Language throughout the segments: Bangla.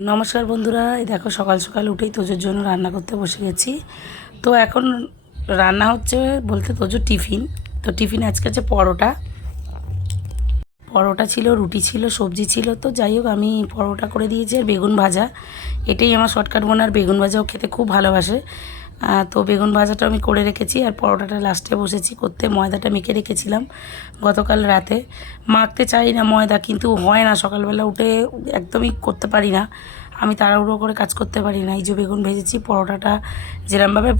নমস্কার বন্ধুরা, এই দেখো সকাল সকাল উঠেই তোজোর জন্য রান্না করতে বসে গেছি। তো এখন রান্না হচ্ছে বলতে তোজোর টিফিন। তো টিফিন আজকে আছে পরোটা। পরোটা ছিল, রুটি ছিল, সবজি ছিল। তো যাই হোক আমি পরোটা করে দিয়েছি আর বেগুন ভাজা। এটাই আমার শর্টকাট মনে, আর বেগুন ভাজাও খেতে খুব ভালোবাসে। তো বেগুন ভাজাটা আমি করে রেখেছি আর পরোটাটা লাস্টে বসেছি করতে। ময়দাটা মেখে রেখেছিলাম গতকাল রাতে। মাখতে চাই না ময়দা, কিন্তু হয় না, সকালবেলা উঠে একদমই করতে পারি না। আমি তাড়াহুড়ো করে কাজ করতে পারি না। এই যে বেগুন ভেজেছি, পরোটাটা যেরমভাবে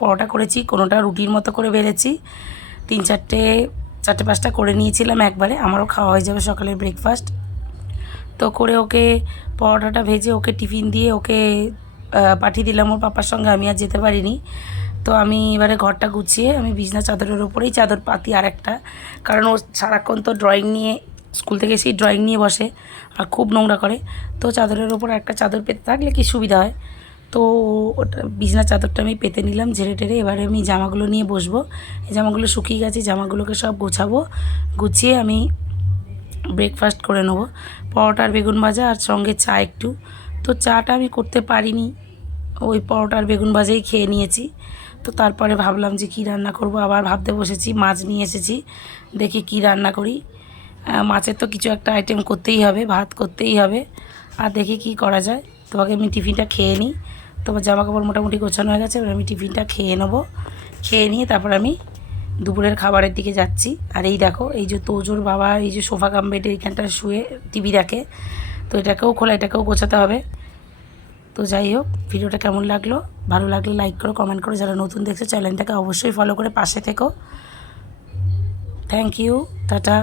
পরোটা করেছি, কোনোটা রুটির মতো করে বেলেছি। চারটে পাঁচটা করে নিয়েছিলাম একবারে, আমারও খাওয়া হয়ে যাবে সকালের ব্রেকফাস্ট। তো করে ওকে পরোটাটা ভেজে ওকে টিফিন দিয়ে ওকে পাঠিয়ে দিলাম ওর পাপার সঙ্গে। আমি আর যেতে পারিনি। তো আমি এবারে ঘরটা গুছিয়ে আমি বিছনা চাদরের ওপরেই চাদর পাতি আর একটা, কারণ ও সারাক্ষণ তো ড্রয়িং নিয়ে, স্কুল থেকে এসেই ড্রয়িং নিয়ে বসে আর খুব নোংরা করে। তো চাদরের ওপর একটা চাদর পেতে থাকলে কি সুবিধা হয়। তো ওটা বিছনার চাদরটা আমি পেতে নিলাম ঝেড়ে টেরে। এবারে আমি জামাগুলো নিয়ে বসবো। এই জামাগুলো শুকিয়ে গেছে, জামাগুলোকে সব গোছাবো। গুছিয়ে আমি ব্রেকফাস্ট করে নেবো। পরোটার বেগুন ভাজা আর সঙ্গে চা একটু। তো চাটা আমি করতে পারিনি, ওই পরোটার বেগুন ভাজাই খেয়ে নিয়েছি। তো তারপরে ভাবলাম যে কী রান্না করব, আবার ভাবতে বসেছি। মাছ নিয়ে এসেছি, দেখি কী রান্না করি। মাছের তো কিছু একটা আইটেম করতেই হবে, ভাত করতেই হবে। আর দেখি কী করা যায়। তোমাকে আমি টিফিনটা খেয়ে নিই। তোমার জামা কাপড় মোটামুটি গোছানো হয়ে গেছে, এবার আমি টিফিনটা খেয়ে নেবো। খেয়ে নিয়ে তারপর আমি দুপুরের খাবারের দিকে যাচ্ছি। আর এই দেখো, এই যে তোজোর বাবা এই যে সোফা কাম বেডে এইখানটা শুয়ে টিভি দেখে। তো এটাকেও খোলা, এটাকেও গোছাতে হবে। তো যাই হোক, ভিডিওটা কেমন লাগলো, ভালো লাগলে লাইক করো, কমেন্ট করো। যারা নতুন দেখছো চ্যানেলটাকে অবশ্যই ফলো করে পাশে থেকো। Thank you, tata.